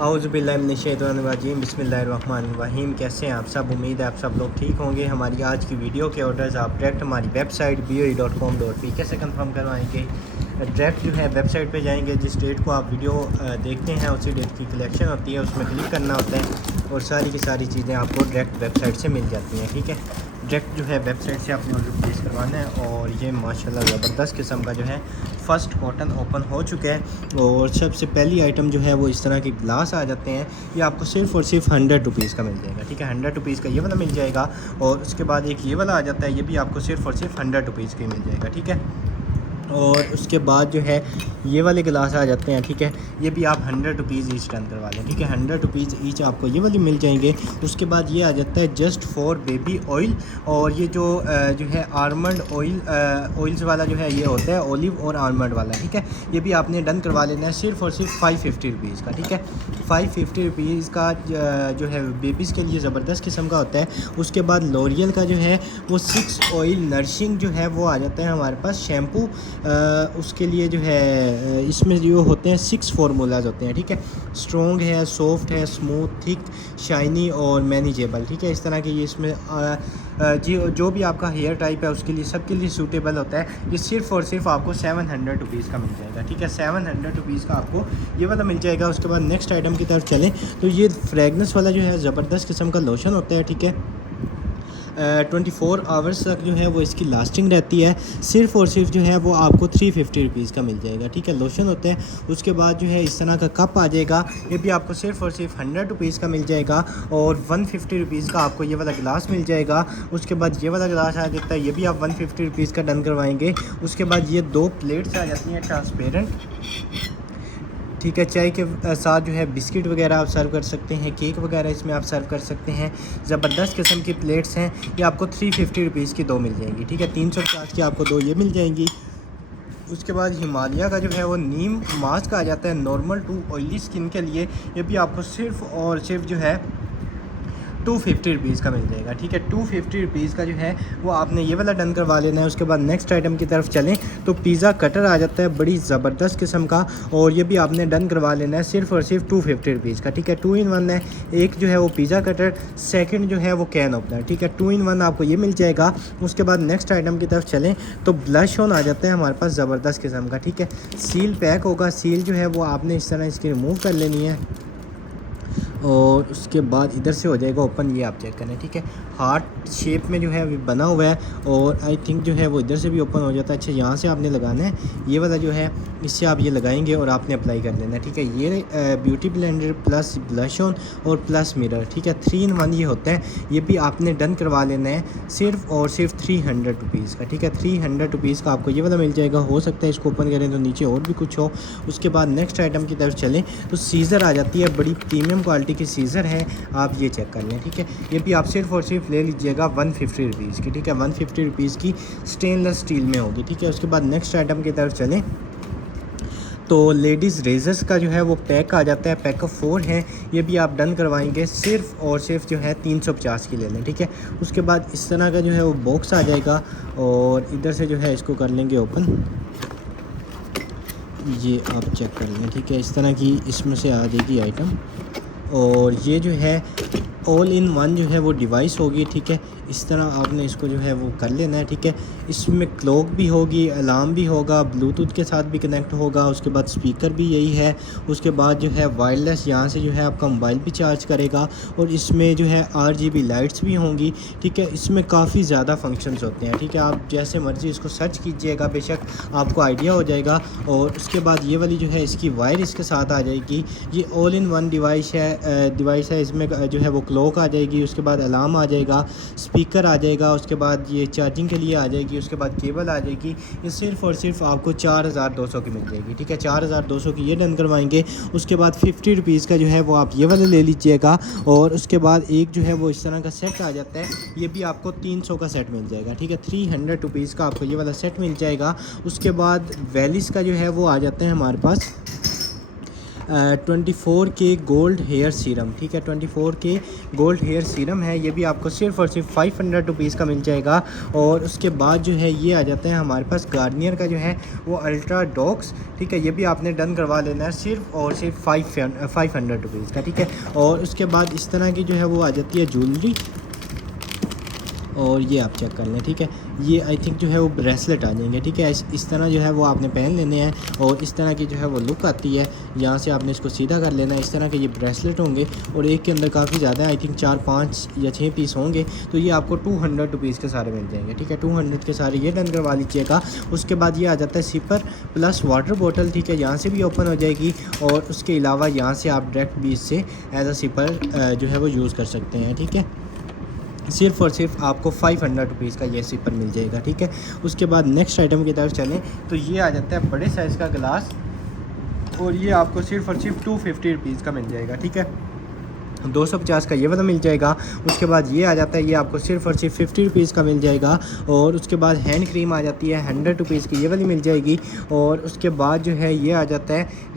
औज़ुबिल्लाहिमिनश्शैतानिर्रजीम बिस्मिल्लाहिर्रहमानिर्रहीम। कैसे हैं आप सब? उम्मीद है आप सब लोग ठीक होंगे। हमारी आज की वीडियो के ऑर्डर्स आप डायरेक्ट हमारी वेबसाइट boe.com.pk से कंफर्म करवाएंगे। डायरेक्ट जो है वेबसाइट पे जाएंगे, जिस डेट को आप वीडियो देखते हैं उसी डेट की कलेक्शन होती है, उसमें क्लिक करना होता है और सारी की सारी चीज़ें आपको डायरेक्ट वेबसाइट से मिल जाती हैं। ठीक है, डायरेक्ट जो है वेबसाइट से आपने ऑर्डर प्लेस करवाना है। और ये माशाल्लाह ज़बरदस्त किस्म का जो है फ़र्स्ट कॉटन ओपन हो चुका है। और सबसे पहली आइटम जो है वो इस तरह के ग्लास आ जाते हैं। ये आपको सिर्फ़ और सिर्फ 100 रुपीज़ का मिल जाएगा। ठीक है, 100 रुपीज़ का ये वाला मिल जाएगा। और उसके बाद एक ये वाला आ जाता है, ये भी आपको सिर्फ़ और सिर्फ 100 रुपीज़ का मिल जाएगा। ठीक है, और उसके बाद जो है ये वाले गिलास आ जाते हैं। ठीक है, ये भी आप 100 रुपीज़ ईच डन करवा लें। ठीक है, 100 रुपीज़ ईच आपको ये वाले मिल जाएंगे। उसके बाद ये आ जाता है जस्ट फॉर बेबी ऑयल। और ये जो है आलमंड ऑयल्स वाला जो है ये होता है ओलिव और आलमंड वाला। ठीक है, ये भी आपने डन करवा लेना है सिर्फ़ और सिर्फ 550 रुपीज़ का। ठीक है, 550 रुपीज़ का जो है बेबीज़ के लिए ज़बरदस्त किस्म का होता है। उसके बाद लॉरियल का जो है वो 6 ऑयल नरिशिंग जो है वो आ जाता है हमारे पास शैम्पू। उसके लिए जो है इसमें जो होते हैं 6 फार्मूलाज होते हैं। ठीक है, स्ट्रॉन्ग है, सॉफ्ट है, स्मूथ, थिक, शाइनी और मैनेजेबल। ठीक है, इस तरह के ये इसमें जी जो भी आपका हेयर टाइप है उसके लिए सबके लिए सूटेबल होता है। ये सिर्फ़ और सिर्फ आपको 700 रुपीज़ का मिल जाएगा। ठीक है, 700 रुपीज़ का आपको ये वाला मिल जाएगा। उसके बाद नेक्स्ट आइटम की तरफ चलें तो ये फ्रेगनेंस वाला जो है ज़बरदस्त किस्म का लोशन होता है। ठीक है, 24 आवर्स तक जो है वो इसकी लास्टिंग रहती है। सिर्फ़ और सिर्फ जो है वो आपको 350 रुपीज़ का मिल जाएगा। ठीक है, लोशन होते हैं। उसके बाद जो है इस तरह का कप आ जाएगा, ये भी आपको सिर्फ़ और सिर्फ 100 रुपीज़ का मिल जाएगा। और 150 रुपीज़ का आपको ये वाला गिलास मिल जाएगा। उसके बाद ये वाला गिलास आ जाता है, ये भी आप 150 रुपीज़ का डन करवाएंगे। उसके बाद ये 2 प्लेट्स आ जाती हैं ट्रांसपेरेंट। ठीक है, चाय के साथ जो है बिस्किट वगैरह आप सर्व कर सकते हैं, केक वगैरह इसमें आप सर्व कर सकते हैं। ज़बरदस्त किस्म की प्लेट्स हैं। ये आपको 350 रुपीज़ की 2 मिल जाएंगी। ठीक है, 350 की आपको 2 ये मिल जाएंगी। उसके बाद हिमालय का जो है वो नीम मास्क आ जाता है नॉर्मल टू ऑयली स्किन के लिए। ये भी आपको सिर्फ़ और सिर्फ जो है 250 रुपीज़ का मिल जाएगा। ठीक है, 250 रुपीज़ का जो है वो आपने ये वाला डन करवा लेना है। उसके बाद नेक्स्ट आइटम की तरफ चलें तो पिज़्ज़ा कटर आ जाता है बड़ी ज़बरदस्त किस्म का, और ये भी आपने डन करवा लेना है सिर्फ़ और सिर्फ 250 रुपीज़ का। ठीक है, 2 in 1 है। एक जो है वो पिज़्ज़ा कटर, सेकंड जो है वो कैन ओपनर। ठीक है, 2 in 1 आपको ये मिल जाएगा। उसके बाद नेक्स्ट आइटम की तरफ चलें तो ब्लश ऑन आ जाता है हमारे पास ज़बरदस्त किस्म का। ठीक है, सील पैक होगा। सील जो है वो आपने इस तरह इसकी रिमूव कर लेनी है और उसके बाद इधर से हो जाएगा ओपन। ये आप चेक करें। ठीक है, हार्ट शेप में जो है अभी बना हुआ है और आई थिंक जो है वो इधर से भी ओपन हो जाता है। अच्छा, यहाँ से आपने लगाना है ये वाला जो है, इससे आप ये लगाएंगे और आपने अप्लाई कर लेना है। ठीक है, ये beauty blender plus blush on और प्लस मिरर। ठीक है, 3 in 1 ये होता है। ये भी आपने डन करवा लेना है सिर्फ़ और सिर्फ 300 रुपीज़ का। ठीक है, 300 रुपीज़ का आपको ये वाला मिल जाएगा। हो सकता है इसको ओपन करें तो नीचे और भी कुछ हो। उसके बाद नेक्स्ट आइटम की तरफ चलें तो सीज़र आ जाती है, बड़ी प्रीमियम क्वालिटी की सीज़र है, आप ये चेक कर लें। ठीक है, ये भी आप सिर्फ़ और सिर्फ ले लीजिएगा 150 रुपीज़ की। ठीक है, 150 रुपीज़ की स्टेनलेस स्टील में होगी। ठीक है, उसके बाद नेक्स्ट आइटम की तरफ चलें तो लेडीज़ रेजर्स का जो है वो पैक आ जाता है, पैक ऑफ 4 है। ये भी आप डन करवाएंगे सिर्फ़ और सिर्फ जो है 350 की ले लें। ठीक है, उसके बाद इस तरह का जो है वो बॉक्स आ जाएगा और इधर से जो है इसको कर लेंगे ओपन। ये आप चेक कर लें। ठीक है, इस तरह की इसमें से आ जाएगी आइटम और ये जो है ऑल इन वन जो है वो डिवाइस होगी। ठीक है, इस तरह आपने इसको जो है वो कर लेना है। ठीक है, इसमें क्लॉक भी होगी, अलार्म भी होगा, ब्लूटूथ के साथ भी कनेक्ट होगा। उसके बाद स्पीकर भी यही है। उसके बाद जो है वायरलेस, यहाँ से जो है आपका मोबाइल भी चार्ज करेगा और इसमें जो है RGB लाइट्स भी होंगी। ठीक है, इसमें काफ़ी ज़्यादा फंक्शंस होते हैं। ठीक है, आप जैसे मर्ज़ी इसको सर्च कीजिएगा, बेशक आपको आइडिया हो जाएगा। और उसके बाद ये वाली जो है इसकी वायर इसके साथ आ जाएगी। ये ऑल इन वन डिवाइस है। इसमें जो है वो क्लॉक आ जाएगी, उसके बाद अलार्म आ जाएगा, स्पीकर आ जाएगा, उसके बाद ये चार्जिंग के लिए आ जाएगी, उसके बाद केबल आ जाएगी। ये सिर्फ़ और सिर्फ आपको 4200 की मिल जाएगी। ठीक है, 4200 की ये डन करवाएंगे। उसके बाद 50 रुपीज़ का जो है वो आप ये वाला ले लीजिएगा। और उसके बाद एक जो है वो इस तरह का सेट आ जाता है, ये भी आपको 300 का सेट मिल जाएगा। ठीक है, 300 रुपीज़ का आपको ये वाला सेट मिल जाएगा। उसके बाद वैलिस का जो है वो आ जाता है हमारे पास 24K गोल्ड हेयर सीरम, ठीक है 24K गोल्ड हेयर सीरम है, ये भी आपको सिर्फ़ और सिर्फ 500 रुपीज़ का मिल जाएगा। और उसके बाद जो है ये आ जाता है हमारे पास गार्नियर का जो है वो अल्ट्रा डॉक्स, ठीक है, ये भी आपने डन करवा लेना है सिर्फ और सिर्फ 500 रुपीज़ का, ठीक है। और उसके बाद इस तरह की जो है वो आ जाती है ज्वेलरी, और ये आप चेक कर लें, ठीक है, ये आई थिंक जो है वो ब्रेसलेट आ जाएंगे, ठीक है। इस तरह जो है वो आपने पहन लेने हैं और इस तरह की जो है वो लुक आती है। यहाँ से आपने इसको सीधा कर लेना है, इस तरह के ये ब्रेसलेट होंगे और एक के अंदर काफ़ी ज़्यादा आई थिंक 4, 5 या 6 पीस होंगे, तो ये आपको 200 रुपीज़ के सारे मिल जाएंगे, ठीक है, 200 के सारे ये डन करवा लीजिएगा। उसके बाद ये आ जाता है सिपर प्लस वाटर बॉटल, ठीक है, यहाँ से भी ओपन हो जाएगी और उसके अलावा यहाँ से आप डायरेक्ट भी इससे एज अ सिपर जो है वो यूज़ कर सकते हैं, ठीक है। सिर्फ़ और सिर्फ आपको 500 रुपीज़ का ये सिपर मिल जाएगा, ठीक है। उसके बाद नेक्स्ट आइटम की तरफ चलें तो ये आ जाता है बड़े साइज़ का गिलास, और ये आपको सिर्फ़ और सिर्फ 250 रुपीज़ का मिल जाएगा, ठीक है, 250 का ये वाला मिल जाएगा। उसके बाद ये आ जाता है, ये आपको सिर्फ और सिर्फ 50 रुपीज़ का मिल जाएगा। और उसके बाद हैंड क्रीम आ जाती है 100 रुपीज़ की, ये वाली मिल जाएगी। और उसके बाद जो है ये आ जाता है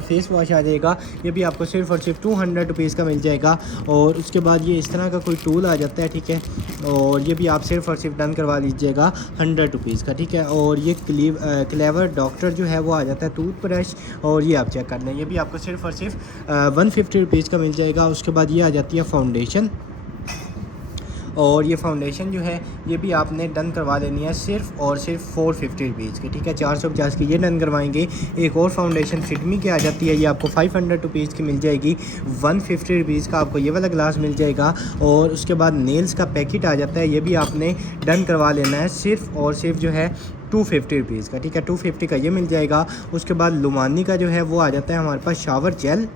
फेस वॉश आ जाएगा, ये भी आपको सिर्फ और सिर्फ 200 रुपीज़ का मिल जाएगा। और उसके बाद ये इस तरह का कोई टूल आ जाता है, ठीक है, और ये भी आप सिर्फ और सिर्फ डन करवा लीजिएगा 100 रुपीज़ का, ठीक है। और ये क्लेवर डॉक्टर जो है वो आ जाता है टूथब्रश, और ये आप चेक कर लें, ये भी आपको सिर्फ और सिर्फ 150 रुपीज़ का मिल जाएगा। उसके बाद ये आ जाती है फाउंडेशन, और ये फाउंडेशन जो है ये भी आपने डन करवा लेनी है सिर्फ और सिर्फ 450 रुपीज़ की, ठीक है, 450 की ये डन करवाएंगे। एक और फाउंडेशन फिटमी की आ जाती है, ये आपको 500 रुपीज़ की मिल जाएगी, 150 रुपीज़ का आपको ये वाला ग्लास मिल जाएगा। और उसके बाद नेल्स का पैकेट आ जाता है, ये भी आपने डन करवा लेना है सिर्फ और सिर्फ जो है 250 रुपीज़ का, ठीक है, 250 का ये मिल जाएगा। उसके बाद लुमानी का जो है वो आ जाता है हमारे पास शावर जेल,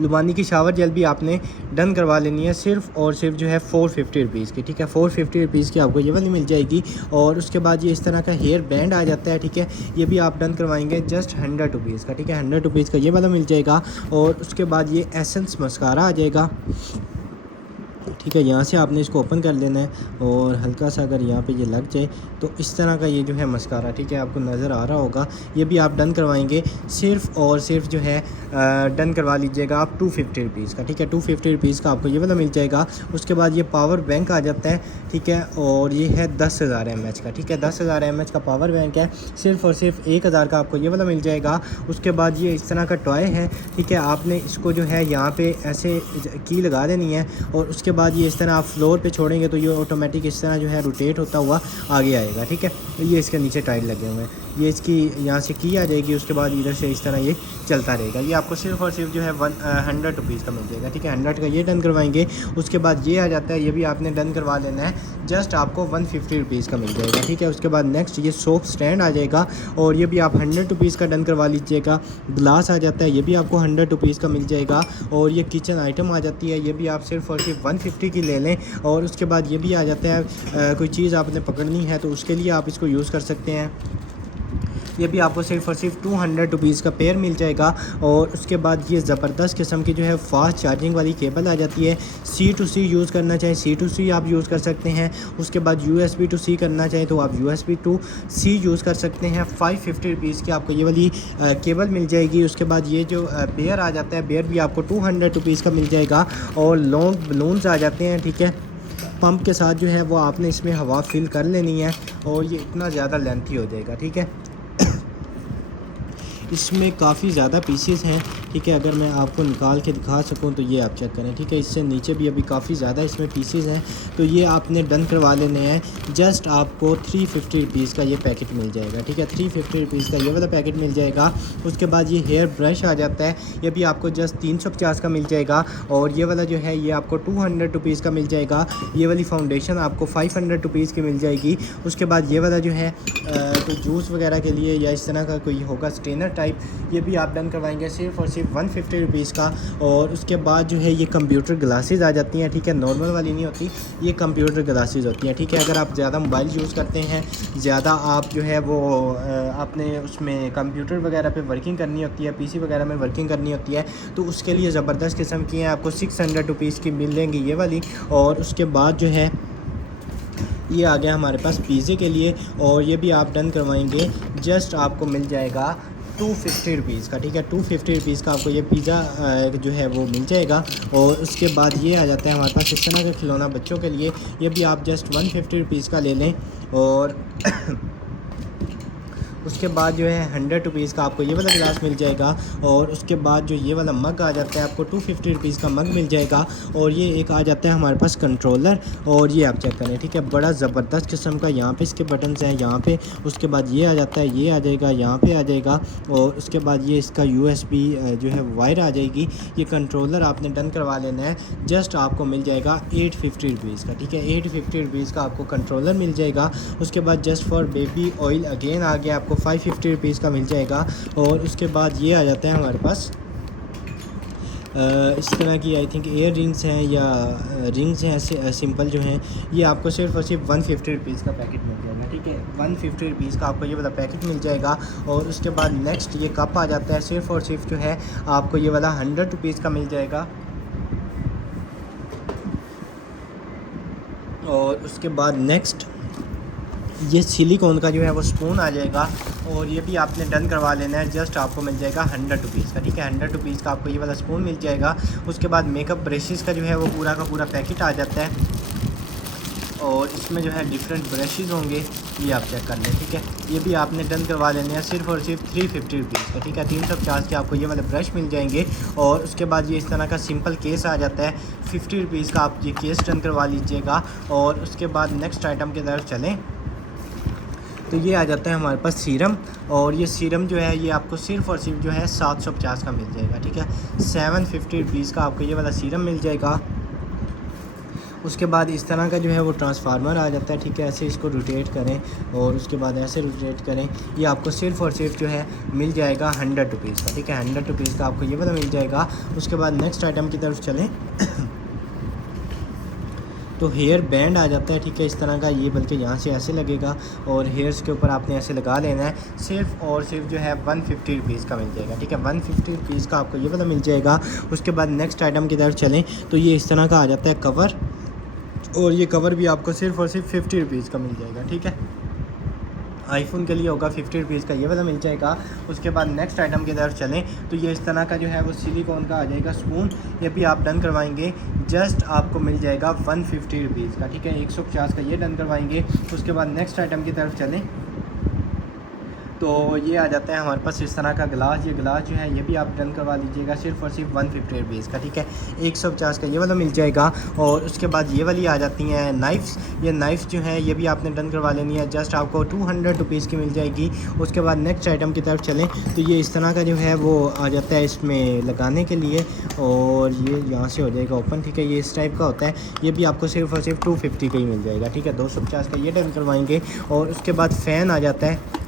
लुमानी की शावर जेल भी आपने डन करवा लेनी है सिर्फ और सिर्फ जो है 450 रुपीज़ की, ठीक है, 450 रुपीज़ की आपको ये वाली मिल जाएगी। और उसके बाद ये इस तरह का हेयर बैंड आ जाता है, ठीक है, ये भी आप डन करवाएंगे जस्ट 100 रुपीज़ का, ठीक है, 100 रुपीज़ का ये वाला मिल जाएगा। और उसके बाद ये एसेंस मस्कारा आ जाएगा, ठीक है, यहाँ से आपने इसको ओपन कर लेना है और हल्का सा अगर यहाँ पे ये लग जाए तो इस तरह का ये जो है मस्कारा, ठीक है, आपको नज़र आ रहा होगा, ये भी आप डन करवाएंगे सिर्फ और सिर्फ जो है डन करवा लीजिएगा आप 250 रुपीज़ का, ठीक है, 250 रुपीज़ का आपको ये वाला मिल जाएगा। उसके बाद ये पावर बैंक आ जाता है, ठीक है, और ये है 10,000 mAh का, ठीक है, 10,000 mAh का पावर बैंक है, सिर्फ और सिर्फ 1,000 का आपको ये वाला मिल जाएगा। उसके बाद ये इस तरह का टॉय है, ठीक है, आपने इसको जो है यहाँ पे ऐसे की लगा देनी है और उसके बाद ये इस तरह आप फ्लोर पे छोड़ेंगे तो ये ऑटोमेटिक इस तरह जो है रोटेट होता हुआ आगे आएगा, ठीक है। ये इसके नीचे टाइल लगे हुए हैं, ये इसकी यहाँ से की आ जाएगी, उसके बाद इधर से इस तरह ये चलता रहेगा। ये आपको सिर्फ और सिर्फ जो है 100 रुपीज़ का मिल जाएगा, ठीक है, 100 का ये डन करवाएंगे। उसके बाद ये आ जाता है, ये भी आपने डन करवा लेना है, जस्ट आपको 150 रुपीज़ का मिल जाएगा, ठीक है। उसके बाद नेक्स्ट ये सोप स्टैंड आ जाएगा और ये भी आप 100 रुपीज़ का डन करवा लीजिएगा। ग्लास आ जाता है, ये भी आपको 100 रुपीज़ का मिल जाएगा। और ये किचन आइटम आ जाती है, ये भी आप सिर्फ और सिर्फ 150 की ले लें। और उसके बाद ये भी आ जाता है, कोई चीज़ आपने पकड़नी है तो उसके लिए आप इसको यूज़ कर सकते हैं, ये भी आपको सिर्फ और सिर्फ 200 रुपीज़ का पेयर मिल जाएगा। और उसके बाद ये ज़बरदस्त किस्म की जो है फास्ट चार्जिंग वाली केबल आ जाती है, C to C यूज़ करना चाहें C to C आप यूज़ कर सकते हैं। उसके बाद USB to C करना चाहें तो आप USB to C यूज़ कर सकते हैं। 550 रुपीज़ की आपको ये वाली केबल मिल जाएगी। उसके बाद ये जो बेयर आ जाता है, बेयर भी आपको 200 रुपीज़ का मिल जाएगा। और लॉन्ग बलून्स आ जाते हैं, ठीक है, पंप के साथ जो है वो आपने इसमें हवा फिल कर लेनी है और ये इतना ज़्यादा लेंथी हो जाएगा, ठीक है। इसमें काफ़ी ज़्यादा पीसेस हैं, ठीक है, अगर मैं आपको निकाल के दिखा सकूं तो ये आप चेक करें, ठीक है, इससे नीचे भी अभी काफ़ी ज़्यादा इसमें पीसेस हैं, तो ये आपने डन करवा लेने हैं। जस्ट आपको 350 रुपीज़ का ये पैकेट मिल जाएगा, ठीक है, 350 रुपीज़ का ये वाला पैकेट मिल जाएगा। उसके बाद ये हेयर ब्रश आ जाता है, ये भी आपको जस्ट 350 का मिल जाएगा। और ये वाला जो है ये आपको 200 रुपीज़ का मिल जाएगा। ये वाली फाउंडेशन आपको 500 रुपीज़ की मिल जाएगी। उसके बाद ये वाला जो है कोई जूस वगैरह के लिए या इस तरह का कोई होगा स्ट्रेनर टाइप, ये भी आप डन करवाएंगे सिर्फ और सिर्फ 150 रुपीज़ का। और उसके बाद जो है ये कंप्यूटर ग्लासेस आ जाती हैं, ठीक है, नॉर्मल वाली नहीं होती, ये कंप्यूटर ग्लासेस होती हैं, ठीक है। अगर आप ज़्यादा मोबाइल यूज़ करते हैं, ज़्यादा आप जो है वो आपने उसमें कंप्यूटर वगैरह पे वर्किंग करनी होती है, PC वगैरह में वर्किंग करनी होती है, तो उसके लिए ज़बरदस्त किस्म की हैं, आपको 600 रुपीज़ की मिल लेंगी ये वाली। और उसके बाद जो है ये आ गया हमारे पास पिज़्ज़े के लिए, और ये भी आप डन करवाएंगे, जस्ट आपको मिल जाएगा ₹250 का, ठीक है। ₹250 का आपको ये पिज़्ज़ा जो है वो मिल जाएगा। और उसके बाद ये आ जाता है हमारे पास इस तरह का खिलौना बच्चों के लिए। ये भी आप जस्ट ₹150 का ले लें। और उसके बाद जो है ₹100 का आपको ये वाला गिलास मिल जाएगा। और उसके बाद जो ये वाला मग आ जाता है आपको ₹250 का मग मिल जाएगा। और ये एक आ जाता है हमारे पास कंट्रोलर, और ये आप चेक करें, ठीक है। बड़ा ज़बरदस्त किस्म का, यहाँ पे इसके बटन्स हैं यहाँ पे। उसके बाद ये आ जाता है, ये आ जाएगा यहाँ पे आ जाएगा। और उसके बाद ये इसका USB जो है वायर आ जाएगी। ये कंट्रोलर आपने डन करवा लेना है। जस्ट आपको मिल जाएगा ₹850 का, ठीक है। ₹850 का आपको कंट्रोलर मिल जाएगा। उसके बाद just for baby oil again आ गया, आपको ₹550 का मिल जाएगा। और उसके बाद ये आ जाता है हमारे पास इस तरह की आई थिंक एयर रिंग्स हैं या रिंग्स हैं ऐसे सिंपल जो हैं। ये आपको सिर्फ और सिर्फ ₹150 का पैकेट मिल जाएगा, ठीक है। ₹150 का आपको ये वाला पैकेट मिल जाएगा। और उसके बाद नेक्स्ट ये कप आ जाता है, सिर्फ और सिर्फ जो है आपको ये वाला ₹100 का मिल जाएगा। और उसके बाद नेक्स्ट ये सिलिकॉन का जो है वो स्पून आ जाएगा। और ये भी आपने डन करवा लेना है। जस्ट आपको मिल जाएगा ₹100 का, ठीक है। ₹100 का आपको ये वाला स्पून मिल जाएगा। उसके बाद मेकअप ब्रशेज़ का जो है वो पूरा का पूरा पैकेट आ जाता है। और इसमें जो है डिफरेंट ब्रशेज़ होंगे, ये आप चेक कर लें, ठीक है। ये भी आपने डन करवा लेने हैं सिर्फ और सिर्फ ₹350 का, ठीक है। 350 के आपको ये वाले ब्रश मिल जाएंगे। और उसके बाद ये इस तरह का सिंपल केस आ जाता है, ₹50 का आप ये केस डन करवा लीजिएगा। और उसके बाद नेक्स्ट आइटम की तरफ चलें तो ये आ जाता है हमारे पास सीरम। और ये सीरम जो है ये आपको सिर्फ और सिर्फ जो है 750 का मिल जाएगा, ठीक है। ₹750 का आपको ये वाला सीरम मिल जाएगा। उसके बाद इस तरह का जो है वो ट्रांसफार्मर आ जाता है, ठीक है। ऐसे इसको रोटेट करें और उसके बाद ऐसे रोटेट करें। ये आपको सिर्फ और सिर्फ जो है मिल जाएगा ₹100 का, ठीक है। ₹100 का आपको ये वाला मिल जाएगा। उसके बाद नेक्स्ट आइटम की तरफ चलें तो हेयर बैंड आ जाता है, ठीक है। इस तरह का ये बल्कि यहाँ से ऐसे लगेगा और हेयर्स के ऊपर आपने ऐसे लगा लेना है। सिर्फ और सिर्फ जो है ₹150 का मिल जाएगा, ठीक है। ₹150 का आपको ये वाला मिल जाएगा। उसके बाद नेक्स्ट आइटम की तरफ चलें तो ये इस तरह का आ जाता है कवर। और ये कवर भी आपको सिर्फ और सिर्फ ₹50 का मिल जाएगा, ठीक है। आईफोन के लिए होगा ₹50 का, ये वाला मिल जाएगा। उसके बाद नेक्स्ट आइटम की तरफ चलें तो ये इस तरह का जो है वो सिलिकॉन का आ जाएगा स्पून। ये भी आप डन करवाएंगे, जस्ट आपको मिल जाएगा ₹150 का, ठीक है। 150 का ये डन करवाएंगे। उसके बाद नेक्स्ट आइटम की तरफ चलें तो ये आ जाता है हमारे पास इस तरह का गिलास। ये गिलास जो है ये भी आप डन करवा लीजिएगा सिर्फ और सिर्फ ₹150 का, ठीक है। 150 का ये वाला मिल जाएगा। और उसके बाद ये वाली आ जाती हैं नाइफ़्स। ये नाइफ़्स जो है ये भी आपने डन करवा लेनी है, जस्ट आपको ₹200 की मिल जाएगी। उसके बाद नेक्स्ट आइटम की तरफ चलें तो ये इस तरह का जो है वो आ जाता है इसमें लगाने के लिए। और ये यहाँ से हो जाएगा ओपन, ठीक है। ये इस टाइप का होता है। ये भी आपको सिर्फ और सिर्फ 250 का ही मिल जाएगा, ठीक है। 250 का ये डन करवाएंगे। और उसके बाद फ़ैन आ जाता है,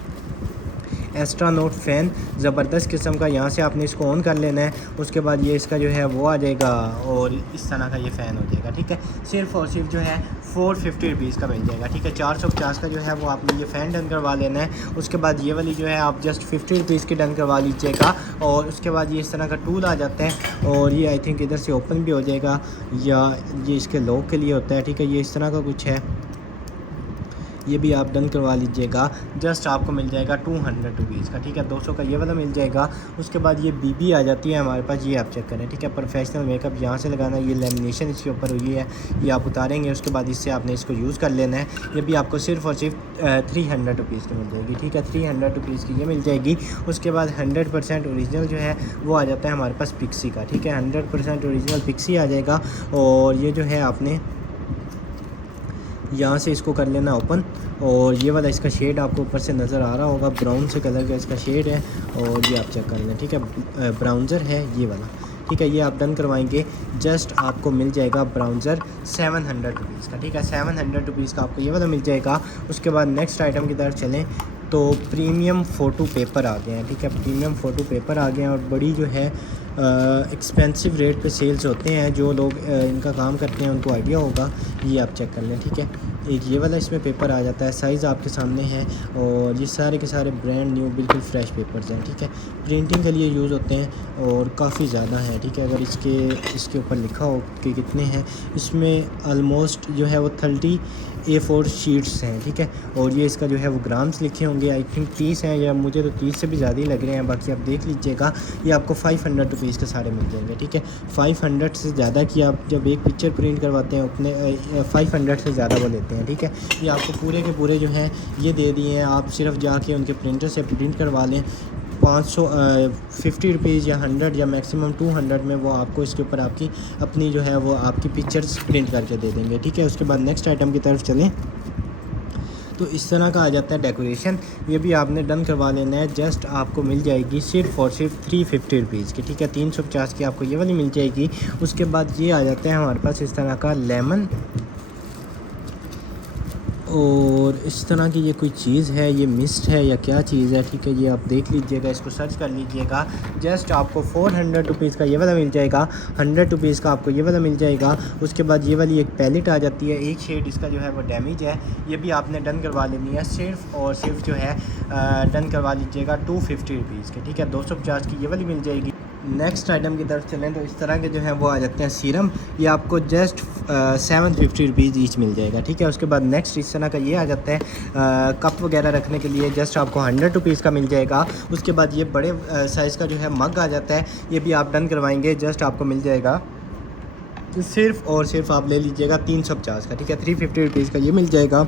एस्ट्रोनॉट फ़ैन, ज़बरदस्त किस्म का। यहाँ से आपने इसको ऑन कर लेना है। उसके बाद ये इसका जो है वो आ जाएगा और इस तरह का ये फ़ैन हो जाएगा, ठीक है। सिर्फ और सिर्फ जो है ₹450 का मिल जाएगा, ठीक है। 450 का जो है वो आपने ये फ़ैन डन करवा लेना है। उसके बाद ये वाली जो है आप जस्ट ₹50 की डन करवा लीजिएगा। और उसके बाद ये इस तरह का टूल आ जाता है और ये आई थिंक इधर से ओपन भी हो जाएगा या ये इसके लॉक के लिए होता है, ठीक है। ये इस तरह का कुछ है, ये भी आप डन करवा लीजिएगा। जस्ट आपको मिल जाएगा ₹200 का, ठीक है। 200 का ये वाला मिल जाएगा। उसके बाद ये बीबी आ जाती है हमारे पास, ये आप चेक करें, ठीक है। प्रोफेशनल मेकअप यहाँ से लगाना, ये लेमिनेशन इसके ऊपर हुई है, ये आप उतारेंगे। उसके बाद इससे आपने इसको यूज़ कर लेना है। ये भी आपको सिर्फ और सिर्फ ₹300 की मिल जाएगी, ठीक है। ₹300 की ये मिल जाएगी। उसके बाद 100% ओरिजिनल जो है वो आ जाता है हमारे पास पिक्सी का, ठीक है। 100% ओरिजिनल पिक्सी आ जाएगा। और ये जो है आपने यहाँ से इसको कर लेना ओपन। और ये वाला इसका शेड आपको ऊपर से नज़र आ रहा होगा, ब्राउन से कलर का इसका शेड है। और ये आप चेक कर लें, ठीक है। ब्राउज़र है ये वाला, ठीक है। ये आप डन करवाएंगे, जस्ट आपको मिल जाएगा ब्राउज़र ₹700 का, ठीक है। ₹700 का आपको ये वाला मिल जाएगा। उसके बाद नेक्स्ट आइटम की तरफ चलें तो प्रीमियम फ़ोटो पेपर आ गए हैं, ठीक है। प्रीमियम फ़ोटो पेपर आ गए हैं और बड़ी जो है एक्सपेंसिव रेट पे सेल्स होते हैं। जो लोग इनका काम करते हैं उनको आइडिया होगा। ये आप चेक कर लें, ठीक है। एक ये वाला इसमें पेपर आ जाता है, साइज़ आपके सामने है। और ये सारे के सारे ब्रांड न्यू बिल्कुल फ्रेश पेपर्स हैं, ठीक है। प्रिंटिंग के लिए यूज़ होते हैं और काफ़ी ज़्यादा है, ठीक है। अगर इसके ऊपर लिखा हो कि कितने हैं, इसमें ऑलमोस्ट जो है वो 30 A4 शीट्स हैं, ठीक है। और ये इसका जो है वो ग्राम्स लिखे होंगे, आई थिंक 30 हैं, या मुझे तो 30 से भी ज़्यादा ही लग रहे हैं, बाकी आप देख लीजिएगा। ये आपको 500 रुपीज़ के सारे मिल जाएंगे, ठीक है। 500 से ज़्यादा की आप जब एक पिक्चर प्रिंट करवाते हैं अपने 500 से ज़्यादा वो लेते हैं, ठीक है। ये आपको पूरे के पूरे जो हैं ये दे दिए हैं, आप सिर्फ जाके उनके प्रिंटर से प्रिंट करवा लें। 50 रुपीज़ या 100 या मैक्सिमम 200 में वो आपको इसके ऊपर आपकी अपनी जो है वो आपकी पिक्चर्स प्रिंट करके दे देंगे, ठीक है। उसके बाद नेक्स्ट आइटम की तरफ चलें तो इस तरह का आ जाता है डेकोरेशन। ये भी आपने डन करवा लेना है। जस्ट आपको मिल जाएगी सिर्फ और सिर्फ 350 रुपीज़ की, ठीक है। 350 की आपको ये वाली मिल जाएगी। उसके बाद ये आ जाता है हमारे पास इस तरह का लेमन, और इस तरह की ये कोई चीज़ है, ये मिस्ट है या क्या चीज़ है, ठीक है। ये आप देख लीजिएगा, इसको सर्च कर लीजिएगा। जस्ट आपको 400 रुपीज़ का ये वाला मिल जाएगा, 100 रुपीज़ का आपको ये वाला मिल जाएगा। उसके बाद ये वाली एक पैलेट आ जाती है, एक शेड इसका जो है वो डैमेज है, ये भी आपने डन करवा लेनी है। सिर्फ और सिर्फ जो है डन करवा लीजिएगा 250 रुपीज़ के, ठीक है। 250 की ये वाली मिल जाएगी। नेक्स्ट आइटम की तरफ चलें तो इस तरह के जो है वो आ जाते हैं सीरम, ये आपको जस्ट 750 रुपीज़ ईच मिल जाएगा, ठीक है। उसके बाद नेक्स्ट इस तरह का ये आ जाता है कप वगैरह रखने के लिए, जस्ट आपको 100 रुपीज़ का मिल जाएगा। उसके बाद ये बड़े साइज़ का जो है मग आ जाता है, ये भी आप डन करवाएंगे, जस्ट आपको मिल जाएगा सिर्फ और सिर्फ आप ले लीजिएगा 350 का, ठीक है। 350 रुपीज़ का ये मिल जाएगा।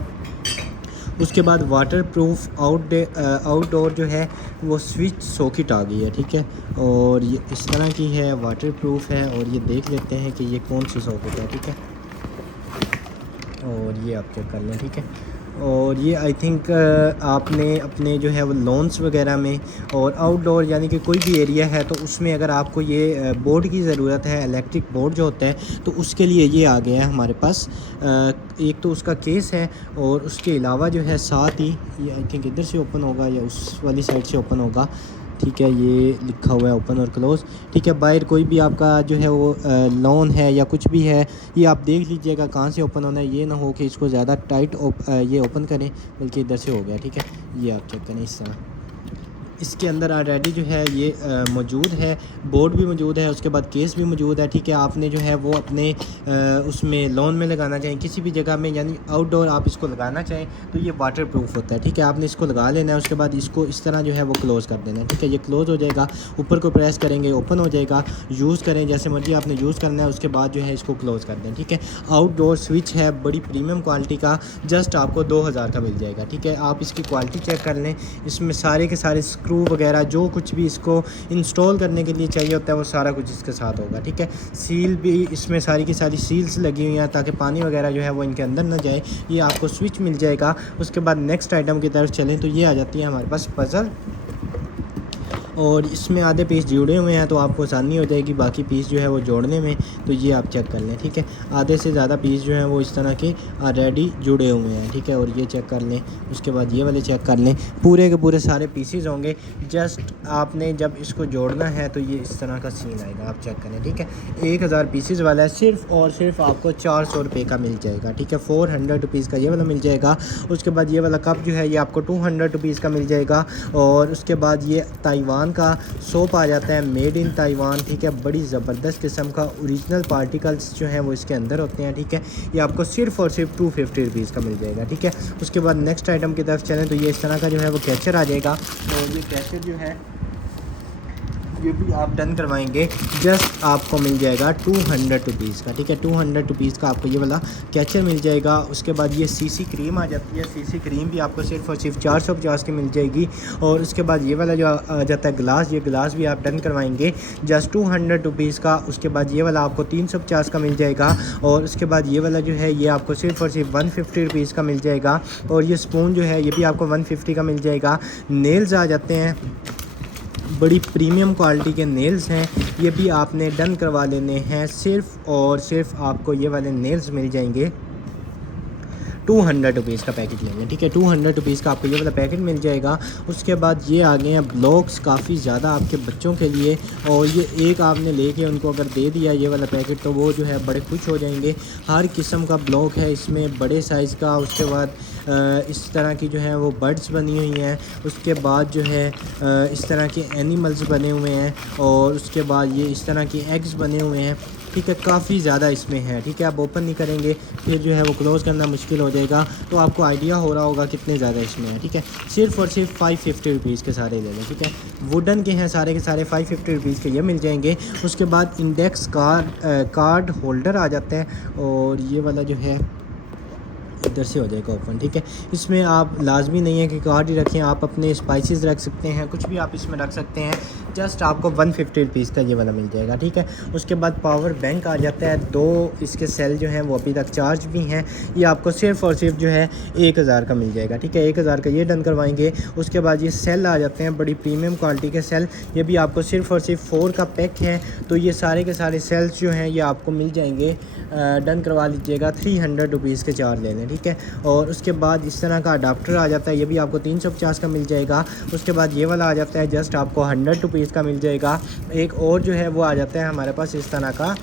उसके बाद वाटर प्रूफ आउटडोर जो है वो स्विच सॉकेट आ गई है, ठीक है। और ये इस तरह की है, वाटर प्रूफ है, और ये देख लेते हैं कि ये कौन सी सॉकेट है, ठीक है। और ये आप चेक कर लें, ठीक है। और ये आई थिंक आपने अपने जो है वो लॉन्स वगैरह में और आउटडोर यानी कि कोई भी एरिया है तो उसमें अगर आपको ये बोर्ड की ज़रूरत है, इलेक्ट्रिक बोर्ड जो होता है, तो उसके लिए ये आ गया है हमारे पास। एक तो उसका केस है, और उसके अलावा जो है साथ ही ये आई थिंक इधर से ओपन होगा या उस वाली साइड से ओपन होगा, ठीक है। ये लिखा हुआ है ओपन और क्लोज़, ठीक है। बाहर कोई भी आपका जो है वो लोन है या कुछ भी है, ये आप देख लीजिएगा कहाँ से ओपन होना है। ये ना हो कि इसको ज़्यादा टाइट ये ओपन करें, बल्कि इधर से हो गया, ठीक है। ये आप चेक करें इस तरह। इसके अंदर ऑलरेडी जो है ये मौजूद है, बोर्ड भी मौजूद है, उसके बाद केस भी मौजूद है, ठीक है। आपने जो है वो अपने उसमें लॉन में लगाना चाहें, किसी भी जगह में, यानी आउटडोर आप इसको लगाना चाहें तो ये वाटर प्रूफ होता है, ठीक है। आपने इसको लगा लेना है, उसके बाद इसको इस तरह जो है वो क्लोज़ कर देना है, ठीक है। ये क्लोज़ हो जाएगा, ऊपर को प्रेस करेंगे ओपन हो जाएगा। यूज़ करें जैसे मर्जी आपने यूज़ करना है, उसके बाद जो है इसको क्लोज़ कर दें, ठीक है। आउटडोर स्विच है, बड़ी प्रीमियम क्वालिटी का, जस्ट आपको 2000 का मिल जाएगा, ठीक है। आप इसकी क्वालिटी चेक कर लें, इसमें सारे के सारे स्क्रू वगैरह जो कुछ भी इसको इंस्टॉल करने के लिए चाहिए होता है वो सारा कुछ इसके साथ होगा, ठीक है। सील भी इसमें सारी की सारी सील्स लगी हुई हैं ताकि पानी वगैरह जो है वो इनके अंदर ना जाए। ये आपको स्विच मिल जाएगा। उसके बाद नेक्स्ट आइटम की तरफ चलें तो ये आ जाती है हमारे पास पज़ल, और इसमें आधे पीस जुड़े हुए हैं तो आपको आसानी हो जाएगी बाकी पीस जो है वो जोड़ने में। तो ये आप चेक कर लें, ठीक है। आधे से ज़्यादा पीस जो हैं वो इस तरह के ऑलरेडी जुड़े हुए हैं, ठीक है। और ये चेक कर लें, उसके बाद ये वाले चेक कर लें, पूरे के पूरे सारे पीसेस होंगे। जस्ट आपने जब इसको जोड़ना है तो ये इस तरह का सीन आएगा, आप चेक करें, ठीक है। 1000 पीसेस वाला है, सिर्फ और सिर्फ आपको 400 रुपये का मिल जाएगा, ठीक है। 400 रुपीज़ का ये वाला मिल जाएगा। उसके बाद ये वाला कप जो है ये आपको 200 रुपीज़ का मिल जाएगा। और उसके बाद ये ताइवान का सोप आ जाता है, मेड इन ताइवान, ठीक है। बड़ी ज़बरदस्त किस्म का ओरिजिनल पार्टिकल्स जो हैं वो इसके अंदर होते हैं, ठीक है। ये आपको सिर्फ और सिर्फ 250 रुपीज़ का मिल जाएगा, ठीक है। उसके बाद नेक्स्ट आइटम की तरफ चलें तो ये इस तरह का जो है वो कैचर आ जाएगा। और ये कैचर जो है ये भी आप डन करवाएंगे, जस्ट आपको मिल जाएगा 200 रुपीज़ का, ठीक है। 200 रुपीज़ का आपको ये वाला कैचर मिल जाएगा। उसके बाद ये सीसी क्रीम आ जाती है, सीसी क्रीम भी आपको सिर्फ और सिर्फ 450 की मिल जाएगी। और उसके बाद ये वाला जो आ जाता है ग्लास, ये ग्लास भी आप डन करवाएंगे जस्ट 200 रुपीज़ का। उसके बाद ये वाला आपको 350 का मिल जाएगा। और उसके बाद ये वाला जो है ये आपको सिर्फ और सिर्फ 150 रुपीज़ का मिल जाएगा। और ये स्पून जो है ये भी आपको 150 का मिल जाएगा। नेल्स आ जाते हैं, बड़ी प्रीमियम क्वालिटी के नेल्स हैं, ये भी आपने डन करवा लेने हैं। सिर्फ और सिर्फ आपको ये वाले नेल्स मिल जाएंगे 200 रुपीज़ का पैकेट लेंगे, ठीक है। 200 रुपीज़ का आपको ये वाला पैकेट मिल जाएगा। उसके बाद ये आ गए हैं ब्लॉक्स, काफ़ी ज़्यादा आपके बच्चों के लिए। और ये एक आपने लेके उनको अगर दे दिया ये वाला पैकेट तो वो जो है बड़े खुश हो जाएंगे। हर किस्म का ब्लॉक है इसमें, बड़े साइज़ का। उसके बाद इस तरह की जो है वो बर्ड्स बनी हुई हैं। उसके बाद जो है इस तरह के एनिमल्स बने हुए हैं और उसके बाद ये इस तरह के एग्स बने हुए हैं। ठीक है, काफ़ी ज़्यादा इसमें है। ठीक है, आप ओपन नहीं करेंगे फिर जो है वो क्लोज़ करना मुश्किल हो जाएगा, तो आपको आइडिया हो रहा होगा कितने ज़्यादा इसमें है। ठीक है, सिर्फ़ और सिर्फ 550 रुपीज़ के सारे ले लें। ठीक है, वुडन के हैं सारे के सारे, 550 रुपीज़ के ये मिल जाएंगे। उसके बाद इंडेक्स कार्ड होल्डर आ जाता है और ये वाला जो है इधर से हो जाएगा ओपन। ठीक है, इसमें आप लाजमी नहीं है कि कार्ड ही रखें, आप अपने स्पाइसेस रख सकते हैं, कुछ भी आप इसमें रख सकते हैं। जस्ट आपको 150 रुपीज़ का ये वाला मिल जाएगा। ठीक है, उसके बाद पावर बैंक आ जाता है। 2 इसके सेल जो हैं वो अभी तक चार्ज भी हैं। ये आपको सिर्फ़ और सिर्फ जो है 1000 का मिल जाएगा। ठीक है, 1000 का ये डन करवाएंगे। उसके बाद ये सेल आ जाते हैं, बड़ी प्रीमियम क्वालिटी के सेल। ये भी आपको सिर्फ़ और सिर्फ 4 का पैक है, तो ये सारे के सारे सेल्स जो हैं ये आपको मिल जाएंगे। डन करवा लीजिएगा, 300 रुपीज़ के 4 ले लें। ठीक है, और उसके बाद इस तरह का अडाप्टर आ जाता है, ये भी आपको 350 का मिल जाएगा। उसके बाद ये वाला आ जाता है, जस्ट आपको 100 रुपीज़ का मिल जाएगा। एक और जो है वो आ जाता है हमारे पास इस तरह का,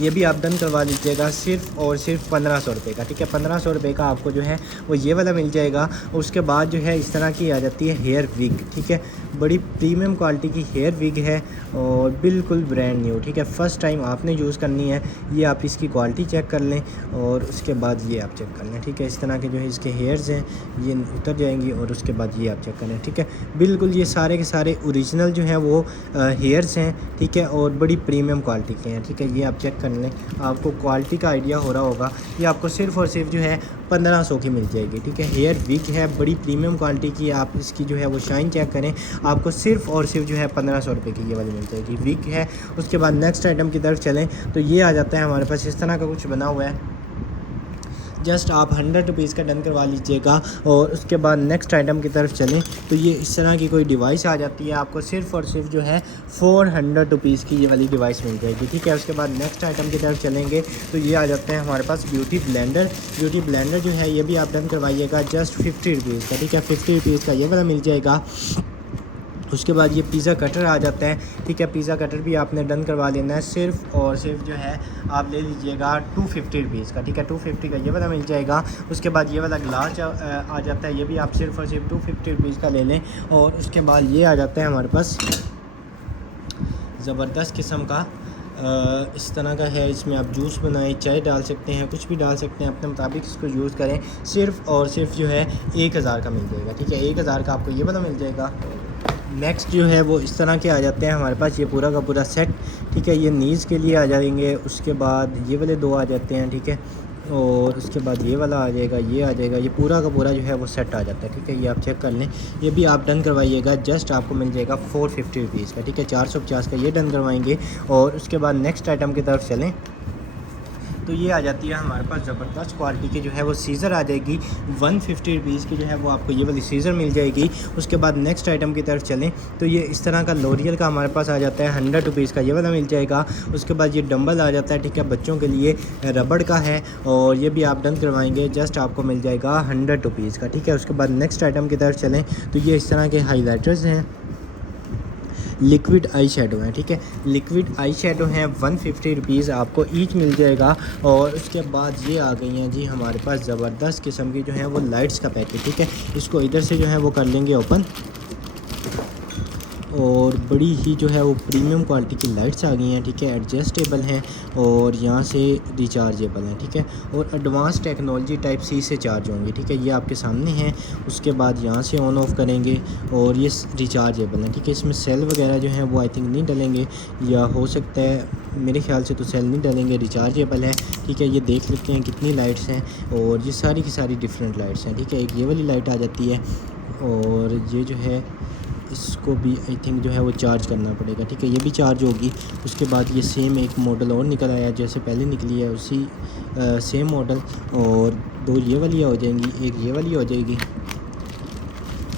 ये भी आप डन करवा लीजिएगा सिर्फ़ और सिर्फ 1500 रुपये का। ठीक है, 1500 रुपये का आपको जो है वो ये वाला मिल जाएगा। उसके बाद जो है इस तरह की आ जाती है हेयर विग। ठीक है, बड़ी प्रीमियम क्वालिटी की हेयर विग है और बिल्कुल ब्रांड न्यू। ठीक है, फ़र्स्ट टाइम आपने यूज़ करनी है। ये आप इसकी क्वालिटी चेक कर लें और उसके बाद ये आप चेक कर लें। ठीक है, इस तरह के जो है इसके हेयर्स हैं ये उतर जाएंगी और उसके बाद ये आप चेक कर लें। ठीक है, बिल्कुल ये सारे के सारे ओरिजिनल जो हैं वो हेयर्स हैं। ठीक है, और बड़ी प्रीमियम क्वालिटी के हैं। ठीक है, ये आप चेक कर लें, आपको क्वालिटी का आइडिया हो रहा होगा। ये आपको सिर्फ़ और सिर्फ जो है 1500 की मिल जाएगी। ठीक है, हेयर विग है, बड़ी प्रीमियम क्वालिटी की। आप इसकी जो है वो शाइन चेक करें, आपको सिर्फ़ और सिर्फ जो है 1500 रुपये की ये वाली मिल जाएगी, विग है। उसके बाद नेक्स्ट आइटम की तरफ चलें तो ये आ जाता है हमारे पास इस तरह का कुछ बना हुआ है। जस्ट आप 100 रुपीज़ का डन करवा लीजिएगा और उसके बाद नेक्स्ट आइटम की तरफ चलें तो ये इस तरह की कोई डिवाइस आ जाती है। आपको सिर्फ़ और सिर्फ जो है 400 रुपीज़ की ये वाली डिवाइस मिल जाएगी। ठीक है, उसके बाद नेक्स्ट आइटम की तरफ चलेंगे तो ये आ जाते हैं हमारे पास ब्यूटी ब्लेंडर। ब्यूटी ब्लेंडर जो है ये भी आप डन करवाइएगा, जस्ट 50 रुपीज़ का। ठीक है, 50 रुपीज़ का ये वाला मिल जाएगा। उसके बाद ये पिज़्ज़ा कटर आ जाता है। ठीक है, पिज़्ज़ा कटर भी आपने डन करवा लेना है, सिर्फ़ और सिर्फ जो है आप ले लीजिएगा 250 रुपीज़ का। ठीक है, 250 का ये वाला मिल जाएगा। उसके बाद ये वाला ग्लास आ जाता है, ये भी आप सिर्फ़ और सिर्फ 250 रुपीज़ का ले लें। और उसके बाद ये आ जाता है हमारे पास ज़बरदस्त किस्म का इस तरह का है। इसमें आप जूस बनाएं, चाय डाल सकते हैं, कुछ भी डाल सकते हैं, अपने मुताबिक इसको यूज़ करें। सिर्फ़ और सिर्फ जो है 1000 का मिल जाएगा। ठीक है, 1000 का आपको ये वाला मिल जाएगा। नेक्स्ट जो है वो इस तरह के आ जाते हैं हमारे पास, ये पूरा का पूरा सेट। ठीक है, ये नीज़ के लिए आ जाएंगे। उसके बाद ये वाले 2 आ जाते हैं। ठीक है, और उसके बाद ये वाला आ जाएगा, ये आ जाएगा, ये पूरा का पूरा जो है वो सेट आ जाता है। ठीक है, ये आप चेक कर लें, ये भी आप डन करवाइएगा। जस्ट आपको मिल जाएगा 450 रुपीज़ का। ठीक है, 450 का ये डन करवाएंगे। और उसके बाद नेक्स्ट आइटम की तरफ चलें तो ये आ जाती है हमारे पास ज़बरदस्त क्वालिटी की जो है वो सीज़र आ जाएगी। 150 रुपीज़ की जो है वो आपको ये वाली सीज़र मिल जाएगी। उसके बाद नेक्स्ट आइटम की तरफ चलें तो ये इस तरह का लोरियल का हमारे पास आ जाता है, 100 रुपीज़ का ये वाला मिल जाएगा। उसके बाद ये डंबल आ जाता है। ठीक है, बच्चों के लिए रबड़ का है और ये भी आप डन करवाएंगे, जस्ट आपको मिल जाएगा 100 रुपीज़ का। ठीक है, उसके बाद नेक्स्ट आइटम की तरफ चलें तो ये इस तरह के हाईलाइटर्स हैं, लिक्विड आई शेडो है। ठीक है, लिक्विड आई शेडो हैं, 150 रुपीज़ आपको ईच मिल जाएगा। और उसके बाद ये आ गई हैं जी हमारे पास ज़बरदस्त किस्म की जो है वो लाइट्स का पैकेट। ठीक है, इसको इधर से जो है वो कर लेंगे ओपन और बड़ी ही जो है वो प्रीमियम क्वालिटी की लाइट्स आ गई हैं। ठीक है, एडजस्टेबल हैं और यहाँ से रिचार्जेबल हैं। ठीक है, और एडवांस टेक्नोलॉजी टाइप सी से चार्ज होंगी। ठीक है, ये आपके सामने हैं। उसके बाद यहाँ से ऑन ऑफ करेंगे और ये रिचार्जेबल हैं। ठीक है, इसमें सेल वगैरह जो हैं वो आई थिंक नहीं डलेंगे, या हो सकता है, मेरे ख्याल से तो सेल नहीं डलेंगे, रिचार्जेबल है। ठीक है, ये देख लेते हैं कितनी लाइट्स हैं और ये सारी की सारी डिफरेंट लाइट्स हैं। ठीक है, एक ये वाली लाइट आ जाती है और ये जो है इसको भी आई थिंक जो है वो चार्ज करना पड़ेगा। ठीक है, ये भी चार्ज होगी। उसके बाद ये सेम एक मॉडल और निकल आया, जैसे पहले निकली है उसी सेम मॉडल, और 2 ये वाली हो जाएंगी, एक ये वाली हो जाएगी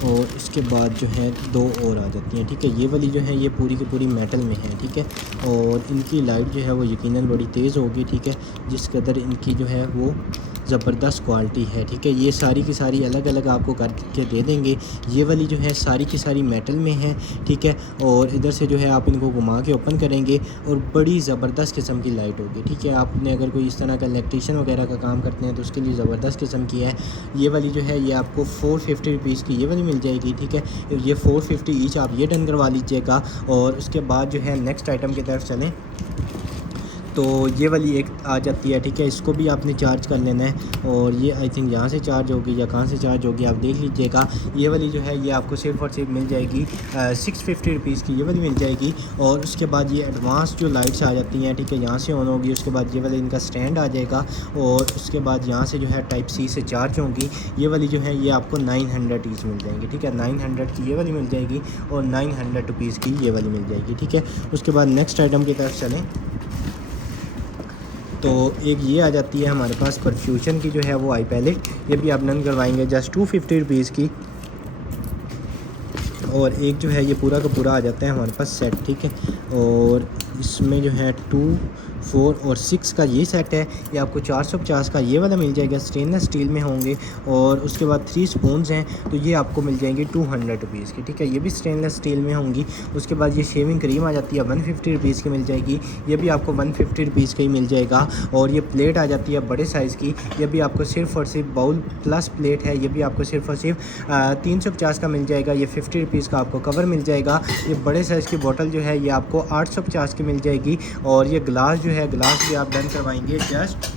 और इसके बाद जो है 2 और आ जाती हैं। ठीक है, ये वाली जो है ये पूरी की पूरी मेटल में है। ठीक है, और इनकी लाइट जो है वो यकीनन बड़ी तेज़ होगी। ठीक है, जिस कदर इनकी जो है वो ज़बरदस्त क्वालिटी है, ठीक है। ये सारी की सारी अलग अलग आपको करके दे देंगे। ये वाली जो है सारी की सारी मेटल में है, ठीक है। और इधर से जो है आप इनको घुमा के ओपन करेंगे और बड़ी ज़बरदस्त किस्म की लाइट होगी, ठीक है। आपने अगर कोई इस तरह का इलेक्ट्रीशियन वगैरह का काम करते हैं तो उसके लिए ज़बरदस्त किस्म की है। ये वाली जो है ये आपको 450 रुपीज़ की ये वाली मिल जाएगी, ठीक है। ये 450 ईच आप ये डन करवा लीजिएगा। और उसके बाद जो है नेक्स्ट आइटम की तरफ चलें तो ये वाली एक आ जाती है, ठीक है। इसको भी आपने चार्ज कर लेना है और ये आई थिंक यहाँ से चार्ज होगी या कहाँ से चार्ज होगी आप देख लीजिएगा। ये वाली जो है ये आपको सिर्फ और सिर्फ मिल जाएगी 650 रुपीज़ की ये वाली मिल जाएगी। और उसके बाद ये एडवांस जो लाइट्स आ जाती हैं, ठीक है, यहाँ से ऑन होगी। उसके बाद ये वाला इनका स्टैंड आ जाएगा और उसके बाद यहाँ से जो है टाइप सी से चार्ज होंगी। ये वाली जो है ये आपको 900 ईच मिल जाएंगी, ठीक है। 900 की ये वाली मिल जाएगी और 900 रुपीज़ की ये वाली मिल जाएगी, ठीक है। उसके बाद नेक्स्ट आइटम की तरफ चलें तो एक ये आ जाती है हमारे पास परफ्यूशन की जो है वो आई पैलेट। ये भी आप डन करवाएंगे जस्ट 250 रुपीज़ की। और एक जो है ये पूरा का पूरा आ जाता है हमारे पास सेट, ठीक है। और इसमें जो है 2, 4 और 6 का ये सेट है। ये आपको 450 का ये वाला मिल जाएगा, स्टेनलेस स्टील में होंगे। और उसके बाद 3 स्पून्स हैं तो ये आपको मिल जाएंगे 200 रुपीज़ की, ठीक है। ये भी स्टेनलेस स्टील में होंगी। उसके बाद ये शेविंग क्रीम आ जाती है 150 रुपीज़ की मिल जाएगी। ये भी आपको 150 रुपीज़ का ही मिल जाएगा। और ये प्लेट आ जाती है बड़े साइज़ की। ये भी आपको सिर्फ और सिर्फ बाउल प्लस प्लेट है। ये भी आपको सिर्फ और सिर्फ 350 का मिल जाएगा। ये 50 रुपीज़ का आपको कवर मिल जाएगा। ये बड़े साइज़ की बोतल जो है ये आपको 850 की मिल जाएगी। और ये ग्लास जो है ग्लास भी आप डन करवाएंगे जस्ट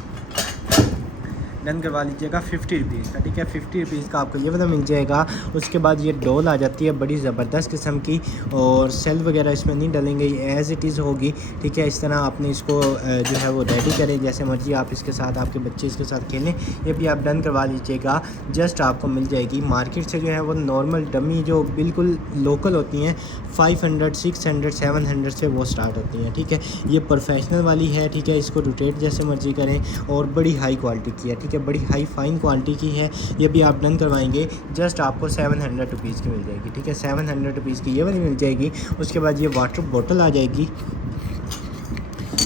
डन करवा लीजिएगा 50 रुपीज़ का, ठीक है। 50 रुपीज़ का आपको ये वाला मिल जाएगा। उसके बाद ये डोल आ जाती है बड़ी ज़बरदस्त किस्म की और सेल वगैरह इसमें नहीं डलेंगे, ये एज़ इट इज़ होगी, ठीक है। इस तरह आपने इसको जो है वो रेडी करें जैसे मर्जी आप इसके साथ आपके बच्चे इसके साथ खेलें। ये भी आप डन करवा लीजिएगा। जस्ट आपको मिल जाएगी मार्केट से जो है वो नॉर्मल डमी जो बिल्कुल लोकल होती हैं 500, 600, 700 से वो स्टार्ट होती हैं, ठीक है। ये प्रोफेशनल वाली है, ठीक है। इसको रोटेट जैसे मर्जी करें और बड़ी हाई क्वालिटी की है, ठीक है। बड़ी हाई फाइन क्वालिटी की है। ये भी आप डन करवाएंगे जस्ट आपको 700 रुपीज़ की मिल जाएगी, ठीक है। 700 रुपीज़ की ये वाली मिल जाएगी। उसके बाद ये वाटर बोतल आ जाएगी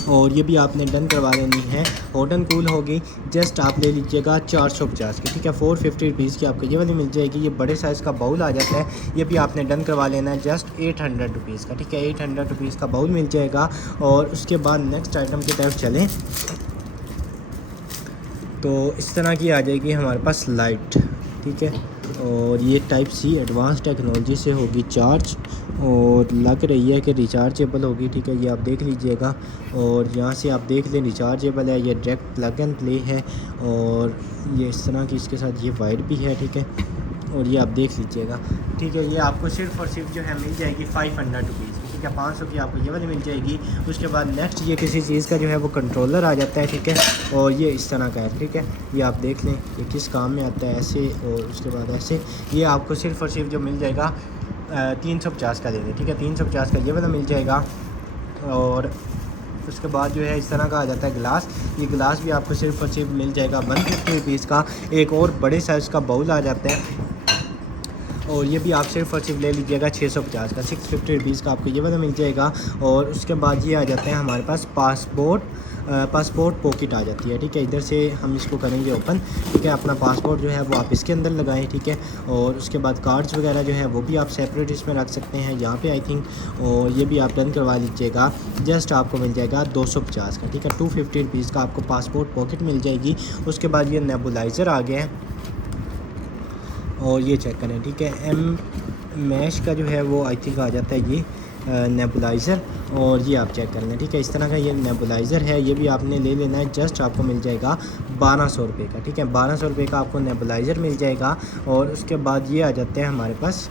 और ये भी आपने डन करवा लेनी है। हॉट एंड कूल होगी। जस्ट आप ले लीजिएगा 450 की, ठीक है। 450 रुपीज़ की आपको ये वाली मिल जाएगी। ये बड़े साइज़ का बाउल आ जाता है। ये भी आपने डन करवा लेना है जस्ट 800 रुपीज़ का, ठीक है। 800 रुपीज़ का बाउल मिल जाएगा। और उसके बाद नेक्स्ट आइटम की तरफ चलें तो इस तरह की आ जाएगी हमारे पास लाइट, ठीक है। और ये टाइप सी एडवांस टेक्नोलॉजी से होगी चार्ज और लग रही है कि रिचार्जेबल होगी, ठीक है। ये आप देख लीजिएगा और यहाँ से आप देख लें रिचार्जेबल है। ये डायरेक्ट प्लग एंड प्ले है और ये इस तरह की इसके साथ ये वायर भी है, ठीक है। और ये आप देख लीजिएगा, ठीक है। ये आपको सिर्फ और सिर्फ जो है मिल जाएगी 500 रुपीज़ की, ठीक है। 500 की आपको ये वाली मिल जाएगी। उसके बाद नेक्स्ट ये किसी चीज़ का जो है वो कंट्रोलर आ जाता है, ठीक है। और ये इस तरह का है, ठीक है। ये आप देख लें ये किस काम में आता है, ऐसे और उसके बाद ऐसे। ये आपको सिर्फ और सिर्फ जो मिल जाएगा 350 का दे दें, ठीक है। 350 का ये वाला मिल जाएगा। और उसके बाद जो है इस तरह का आ जाता है गिलास। ये गिलास भी आपको सिर्फ और सिर्फ मिल जाएगा 150 रुपीज़ का। एक और बड़े साइज़ का बाउल आ जाता है और ये भी आप सिर्फ और सिर्फ ले लीजिएगा 650 का। 650 रुपीज़ का आपको ये वाला मिल जाएगा। और उसके बाद ये आ जाते हैं हमारे पास पासपोर्ट पॉकेट आ जाती है, ठीक है। इधर से हम इसको करेंगे ओपन, ठीक है। अपना पासपोर्ट जो है वो आप इसके अंदर लगाएं, ठीक है। और उसके बाद कार्ड्स वगैरह जो है वो भी आप सेपरेट इसमें रख सकते हैं यहाँ पे आई थिंक। और ये भी आप डन करवा लीजिएगा। जस्ट आपको मिल जाएगा 250 का, ठीक है। 250 रुपीज़ का आपको पासपोर्ट पॉकेट मिल जाएगी। उसके बाद ये नेबुलाइज़र आ गया है और ये चेक करें, ठीक है। एम मैश का जो है वो आई थिंक आ जाता है ये नेबुलाइज़र। और ये आप चेक कर लें, ठीक है। इस तरह का ये नेबुलाइज़र है। ये भी आपने ले लेना है। जस्ट आपको मिल जाएगा 1200 रुपये का, ठीक है। 1200 रुपये का आपको नेबुलाइज़र मिल जाएगा। और उसके बाद ये आ जाते हैं हमारे पास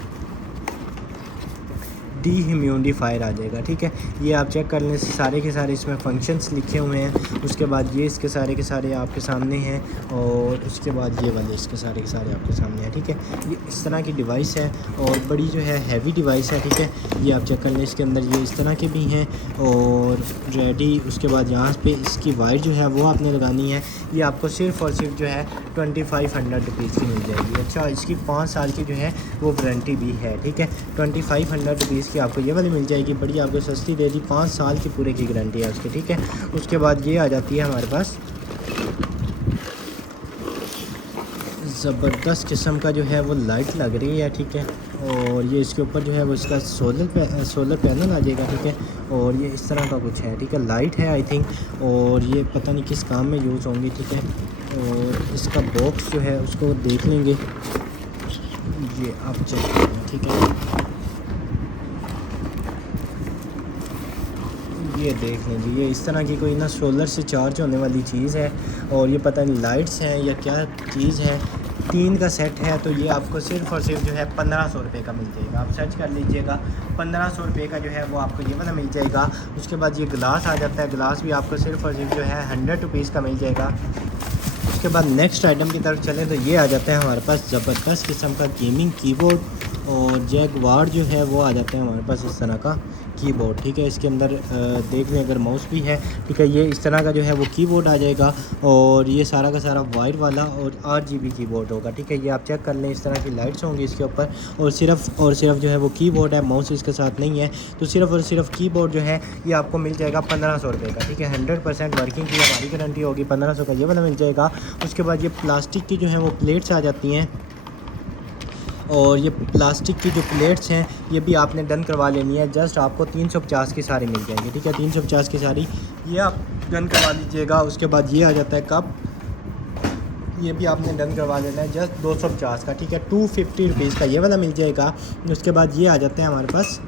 डी-ह्यूमिडिफायर आ जाएगा, ठीक है। ये आप चेक कर लें, सारे के सारे इसमें फंक्शंस लिखे हुए हैं। उसके बाद ये इसके सारे के सारे आपके सामने हैं। और उसके बाद ये वाले इसके सारे के सारे आपके सामने हैं, ठीक है। ये इस तरह की डिवाइस है और बड़ी जो है हैवी डिवाइस है, ठीक है। ये आप चेक कर लें, इसके अंदर ये इस तरह के भी हैं और रेडी। उसके बाद यहाँ पे इसकी वायर जो है वो आपने लगानी है। ये आपको सिर्फ और सिर्फ जो है 2500 रुपीज़ की मिल जाएगी। अच्छा, इसकी 5 साल की जो है वो वारंटी भी है, ठीक है। 2500 रुपीज़ की आपको ये वाली मिल जाएगी। बड़ी आपको सस्ती दे दी, 5 साल की पूरे की गारंटी है उसकी, ठीक है। उसके बाद ये आ जाती है हमारे पास ज़बरदस्त किस्म का जो है वो लाइट लग रही है, ठीक है। और ये इसके ऊपर जो है वो इसका सोलर पैनल आ जाएगा, ठीक है। और ये इस तरह का कुछ है, ठीक है। लाइट है आई थिंक, और ये पता नहीं किस काम में यूज़ होंगी, ठीक है। और इसका बॉक्स जो है उसको देख लेंगे, ये आप चेक करें, ठीक है। ये देख लीजिए, ये इस तरह की कोई ना सोलर से चार्ज होने वाली चीज़ है। और ये पता नहीं लाइट्स हैं या क्या चीज़ है। 3 का सेट है, तो ये आपको सिर्फ़ और सिर्फ जो है 1500 रुपये का मिल जाएगा। आप सर्च कर लीजिएगा, 1500 रुपये का जो है वो आपको ये वाला मिल जाएगा। उसके बाद ये गिलास आ जाता है, गिलास भी आपको सिर्फ़ और सिर्फ जो है 100 रुपीज़ का मिल जाएगा। उसके बाद नेक्स्ट आइटम की तरफ चलें तो ये आ जाता है हमारे पास ज़बरदस्त किस्म का गेमिंग कीबोर्ड, और जैगवार जो है वो आ जाते हैं हमारे पास इस तरह का कीबोर्ड, ठीक है। इसके अंदर देख लें अगर माउस भी है, ठीक है। ये इस तरह का जो है वो कीबोर्ड आ जाएगा, और ये सारा का सारा वायर वाला और RGB कीबोर्ड होगा, ठीक है। ये आप चेक कर लें, इस तरह की लाइट्स होंगी इसके ऊपर, और सिर्फ जो है वो कीबोर्ड है, माउस इसके साथ नहीं है। तो सिर्फ और सिर्फ कीबोर्ड जो है ये आपको मिल जाएगा 1500 रुपये का, ठीक है। 100% वर्किंग की हमारी गारंटी होगी, 1500 का ये वाला मिल जाएगा। उसके बाद ये प्लास्टिक की जो है वो प्लेट्स आ जाती हैं, और ये प्लास्टिक की जो प्लेट्स हैं ये भी आपने डन करवा लेनी है। जस्ट आपको 350 की सारी मिल जाएंगी, ठीक है। 350 की सारी ये आप डन करवा लीजिएगा। उसके बाद ये आ जाता है कप, ये भी आपने डन करवा लेना है, जस्ट 250 का, ठीक है। 250 रुपीज़ का ये वाला मिल जाएगा। उसके बाद ये आ जाते हैं हमारे पास,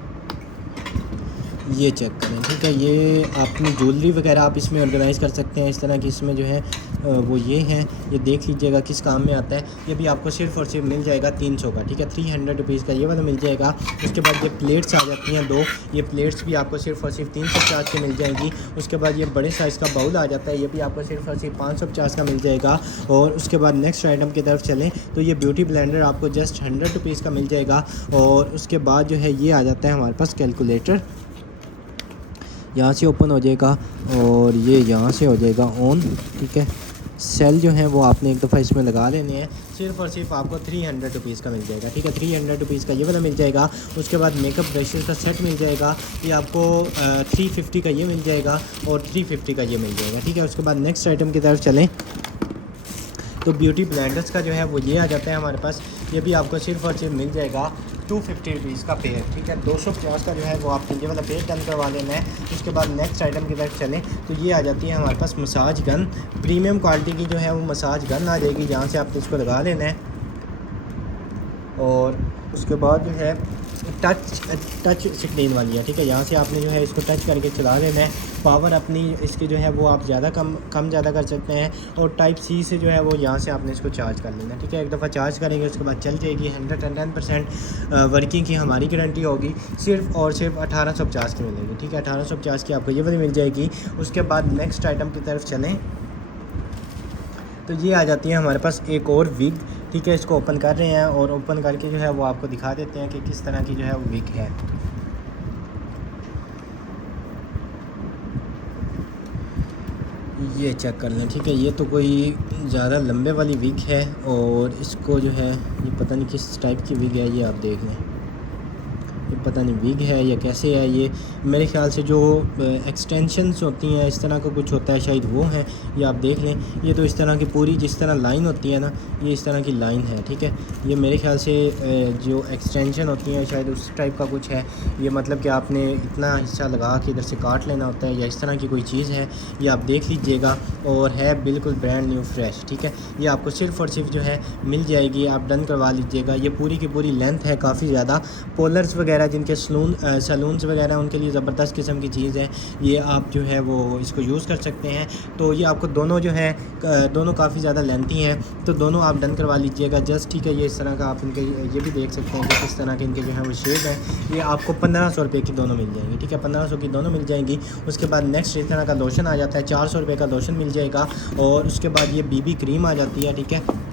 ये चेक करें, ठीक है। ये अपनी ज्वेलरी वगैरह आप इसमें ऑर्गेनाइज़ कर सकते हैं, इस तरह की इसमें जो है वो ये हैं, ये देख लीजिएगा किस काम में आता है। ये भी आपको सिर्फ और सिर्फ मिल जाएगा 300 का, ठीक है। 300 रुपीज़ का ये वाला मिल जाएगा। उसके बाद ये प्लेट्स आ जाती हैं 2, ये प्लेट्स भी आपको सिर्फ और सिर्फ 350 की मिल जाएंगी। उसके बाद ये बड़े साइज़ का बाउल आ जाता है, ये भी आपको सिर्फ और सिर्फ 550 का मिल जाएगा। और उसके बाद नेक्स्ट आइटम की तरफ चलें तो ये ब्यूटी ब्लेंडर आपको जस्ट 100 रुपीज़ का मिल जाएगा। और उसके बाद जो है ये आ जाता है हमारे पास कैलकुलेटर, यहाँ से ओपन हो जाएगा और ये यहाँ से हो जाएगा ऑन, ठीक है। सेल जो है वो आपने एक दफ़ा इसमें लगा लेने हैं, सिर्फ और सिर्फ आपको 300 रुपीज़ का मिल जाएगा, ठीक है। 300 रुपीज़ का ये वाला मिल जाएगा। उसके बाद मेकअप ब्रशेज़ का सेट मिल जाएगा, ये आपको 350 का ये मिल जाएगा और 350 का ये मिल जाएगा, ठीक है। उसके बाद नेक्स्ट आइटम की तरफ चलें तो ब्यूटी ब्लेंडर्स का जो है वो ये आ जाता है हमारे पास, ये भी आपको सिर्फ और सिर्फ मिल जाएगा 250 रुपीज़ का पेयर, ठीक है। 250 का जो है वो आपको ये वाला पेयर डन करवा लेना है। उसके बाद नेक्स्ट आइटम की तरफ चलें तो ये आ जाती है हमारे पास मसाज गन, प्रीमियम क्वालिटी की जो है वो मसाज गन आ जाएगी, जहाँ से आपको इसको लगा लेना है। और उसके बाद जो है टच स्क्रीन वाली है, ठीक है। यहाँ से आपने जो है इसको टच करके चला लेना है। पावर अपनी इसकी जो है वो आप ज़्यादा कम ज़्यादा कर सकते हैं। और टाइप C से जो है वो यहाँ से आपने इसको चार्ज कर लेना है, ठीक है। एक दफ़ा चार्ज करेंगे उसके बाद चल जाएगी। 110% वर्किंग की हमारी गारंटी होगी। सिर्फ और सिर्फ 1850 की मिलेगी, ठीक है। 1850 की आपको ये वाली मिल जाएगी। उसके बाद नेक्स्ट आइटम की तरफ चलें तो ये आ जाती है हमारे पास एक और विग, ठीक है। इसको ओपन कर रहे हैं और ओपन करके जो है वो आपको दिखा देते हैं कि किस तरह की जो है वो विग है। ये चेक कर लें, ठीक है। ये तो कोई ज़्यादा लंबे वाली विग है, और इसको जो है ये पता नहीं किस टाइप की विग है, ये आप देख लें। ये पता नहीं विग है या कैसे है, ये मेरे ख्याल से जो एक्सटेंशंस होती हैं इस तरह का कुछ होता है, शायद वो हैं। ये आप देख लें, ये तो इस तरह की पूरी जिस तरह लाइन होती है ना, ये इस तरह की लाइन है, ठीक है। ये मेरे ख्याल से जो एक्सटेंशन होती हैं शायद उस टाइप का कुछ है। ये मतलब कि आपने इतना हिस्सा लगा के इधर से काट लेना होता है, या इस तरह की कोई चीज़ है, ये आप देख लीजिएगा। और है बिल्कुल ब्रांड न्यू फ्रेश, ठीक है। ये आपको सिर्फ और सिर्फ जो है मिल जाएगी, आप डन करवा लीजिएगा। ये पूरी की पूरी लेंथ है काफ़ी ज़्यादा। पोलर्स वगैरह जिनके सैलून्स वगैरह उनके लिए ज़बरदस्त किस्म की चीज़ है, ये आप जो है वो इसको यूज़ कर सकते हैं। तो ये आपको दोनों जो है दोनों काफ़ी ज़्यादा लेंथी हैं, तो दोनों आप डन करवा लीजिएगा जस्ट, ठीक है। ये इस तरह का आप इनके ये भी देख सकते हैं कि किस तरह के इनके जो है वो शेप है। ये आपको 1500 रुपये की दोनों मिल जाएंगी, ठीक है। 1500 की दोनों मिल जाएंगी। उसके बाद नेक्स्ट इस तरह का लोशन आ जाता है, 400 रुपये का लोशन मिल जाएगा। और उसके बाद ये BB क्रीम आ जाती है, ठीक है।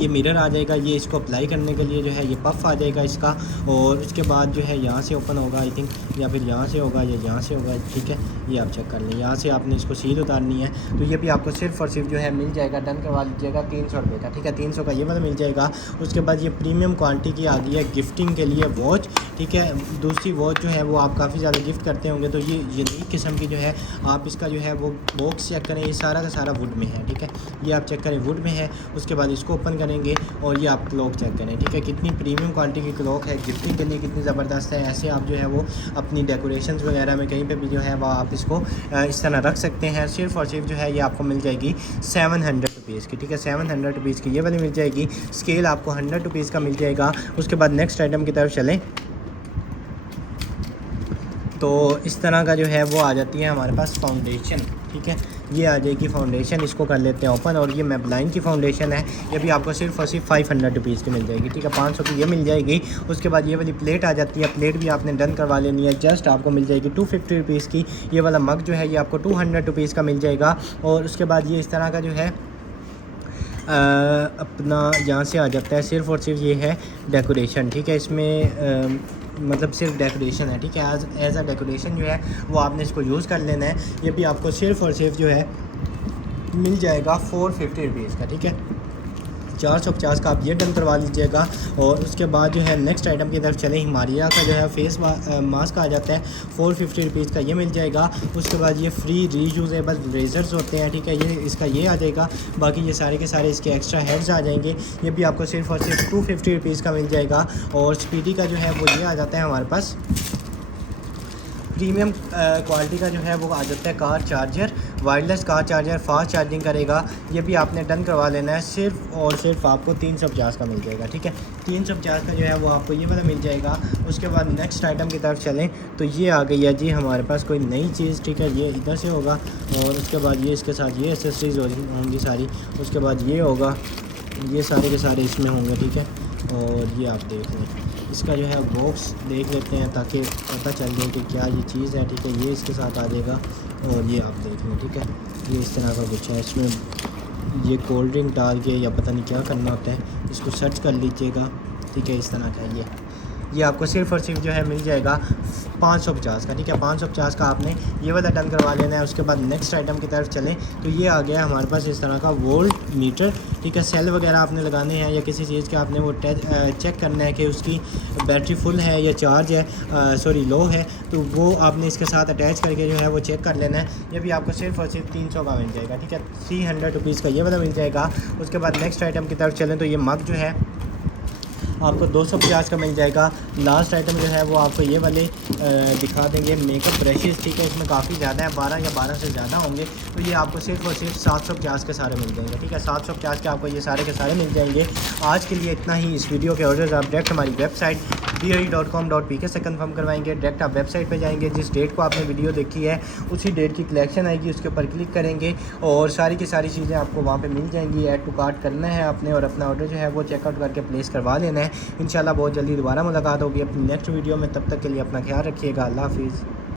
ये मिरर आ जाएगा, ये इसको अप्लाई करने के लिए जो है ये पफ़ आ जाएगा इसका। और उसके बाद जो है यहाँ से ओपन होगा आई थिंक, या फिर यहाँ से होगा या यहाँ से होगा, ठीक है। ये आप चेक कर लें, यहाँ से आपने इसको सील उतारनी है। तो ये भी आपको सिर्फ और सिर्फ जो है मिल जाएगा, डन करवा लीजिएगा 300 रुपये का, ठीक है। 300 का ये वाला मिल जाएगा। उसके बाद ये प्रीमियम क्वालिटी की आ गई है गिफ्टिंग के लिए वॉच, ठीक है। दूसरी वॉच जो है वो आप काफ़ी ज़्यादा गिफ्ट करते होंगे, तो ये यूनिक किस्म की जो है आप इसका जो है वो बॉक्स चेक करें, ये सारा का सारा वुड में है, ठीक है। ये आप चेक करें वुड में है। उसके बाद इसको ओपन करेंगे और ये आप क्लॉक चेक करें, ठीक है, कितनी प्रीमियम क्वालिटी की क्लॉक है, गिफ्टिंग के लिए कितनी ज़बरदस्त है। ऐसे आप जो है वो अपनी डेकोरेशंस वगैरह में कहीं पे भी जो है वो आप इसको इस तरह रख सकते हैं। सिर्फ़ और सिर्फ जो है ये आपको मिल जाएगी 700 रुपीज़ की, ठीक है, 700 रुपीज़ की ये वाली मिल जाएगी। स्केल आपको 100 रुपीज़ का मिल जाएगा। उसके बाद नेक्स्ट आइटम की तरफ चलें तो इस तरह का जो है वो आ जाती है हमारे पास फाउंडेशन, ठीक है, ये आ जाएगी फाउंडेशन। इसको कर लेते हैं ओपन, और ये मेबलाइन की फाउंडेशन है, ये भी आपको सिर्फ और सिर्फ 500 रुपीज़ की मिल जाएगी, ठीक है, 500 की ये मिल जाएगी। उसके बाद ये वाली प्लेट आ जाती है, प्लेट भी आपने डन करवा लेनी है, जस्ट आपको मिल जाएगी 250 रुपीज़ की। ये वाला मग जो है ये आपको 200 रुपीज़ का मिल जाएगा। और उसके बाद ये इस तरह का जो है अपना यहाँ से आ जाता है, सिर्फ़ और सिर्फ ये है डेकोरेशन, ठीक है, इसमें मतलब सिर्फ डेकोरेशन है, ठीक है, एज अ डेकोरेशन जो है वो आपने इसको यूज़ कर लेना है। ये भी आपको सिर्फ़ और सिर्फ जो है मिल जाएगा 450 रुपीज़ का, ठीक है, 450 का आप ये डन करवा लीजिएगा। और उसके बाद जो है नेक्स्ट आइटम की तरफ चले, हिमालय का जो है फेस मास्क आ जाता है, 450 रुपीज़ का ये मिल जाएगा। उसके बाद ये फ्री रीयूजेबल रेजर्स होते हैं, ठीक है, ये इसका ये आ जाएगा। बाकी ये सारे के सारे इसके एक्स्ट्रा हेड्स आ जाएंगे, ये भी आपको सिर्फ और सिर्फ 250 रुपीज़ का मिल जाएगा। और स्पीडी का जो है वो ये आ जाता है हमारे पास, प्रीमियम क्वालिटी का जो है वो आ जाता है car charger, wireless car charger, fast charging करेगा। ये भी आपने डन करवा लेना है, सिर्फ और सिर्फ आपको 350 का मिल जाएगा, ठीक है, 350 का जो है वो आपको ये वाला मिल जाएगा। उसके बाद नेक्स्ट आइटम की तरफ चलें तो ये आ गई है जी हमारे पास कोई नई चीज़, ठीक है, ये इधर से होगा। और उसके बाद ये इसके साथ ये एसेसरीज़ होंगी सारी। उसके बाद ये होगा, ये सारे के सारे इसमें होंगे, ठीक है। और ये आप देख लें, इसका जो है बॉक्स देख लेते हैं ताकि पता चल जाए कि क्या ये चीज़ है, ठीक है, ये इसके साथ आ जाएगा। और ये आप देख लें, ठीक है, ये इस तरह का कुछ है, इसमें ये कोल्ड ड्रिंक डाल के या पता नहीं क्या करना होता है, इसको सर्च कर लीजिएगा, ठीक है, इस तरह का ये आपको सिर्फ और सिर्फ जो है मिल जाएगा 550 का, ठीक है, 550 का आपने ये वाला डन करवा लेना है। उसके बाद नेक्स्ट आइटम की तरफ चलें तो ये आ गया हमारे पास इस तरह का वोल्ट मीटर, ठीक है, सेल वगैरह आपने लगाने हैं या किसी चीज़ के आपने वो चेक करना है कि उसकी बैटरी फुल है या चार्ज है, सॉरी लो है, तो वो आपने इसके साथ अटैच करके जो है वो चेक कर लेना है। ये भी आपको सिर्फ और सिर्फ 300 का मिल जाएगा, ठीक है, 300 रुपीज़ का ये वाला मिल जाएगा। उसके बाद नेक्स्ट आइटम की तरफ चलें तो ये मग जो है आपको 250 का मिल जाएगा। लास्ट आइटम जो है वो आपको ये वाले दिखा देंगे, मेकअप ब्रशेज़, ठीक है, इसमें काफ़ी ज़्यादा है, 12 या 12 से ज़्यादा होंगे, तो ये आपको सिर्फ और सिर्फ 750 के सारे मिल जाएंगे, ठीक है, 750 के आपको ये सारे के सारे मिल जाएंगे। आज के लिए इतना ही। इस वीडियो के ऑर्डर्स आप डायरेक्ट हमारी वेबसाइट BRE.com.pk से कंफर्म करवाएंगे। डायरेक्ट आप वेबसाइट पे जाएंगे, जिस डेट को आपने वीडियो देखी है उसी डेट की कलेक्शन आएगी, उसके ऊपर क्लिक करेंगे और सारी की सारी चीज़ें आपको वहाँ पे मिल जाएंगी। ऐड टू कार्ट करना है आपने और अपना ऑर्डर जो है वो चेकआउट करके प्लेस करवा लेना है। इंशाल्लाह बहुत जल्दी दोबारा मुलाकात होगी अपनी नेक्स्ट वीडियो में, तब तक के लिए अपना ख्याल रखिएगा। अल्लाह हाफिज़।